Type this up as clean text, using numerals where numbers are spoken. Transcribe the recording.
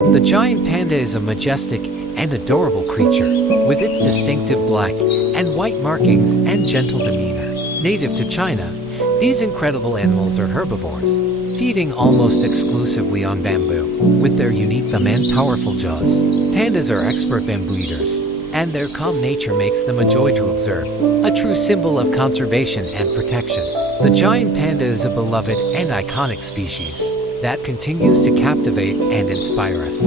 The giant panda is a majestic and adorable creature, with its distinctive black and white markings and gentle demeanor. Native to China, these incredible animals are herbivores, feeding almost exclusively on bamboo. With their unique thumb and powerful jaws, pandas are expert bamboo eaters, and their calm nature makes them a joy to observe, a true symbol of conservation and protection. The giant panda is a beloved and iconic species that continues to captivate and inspire us.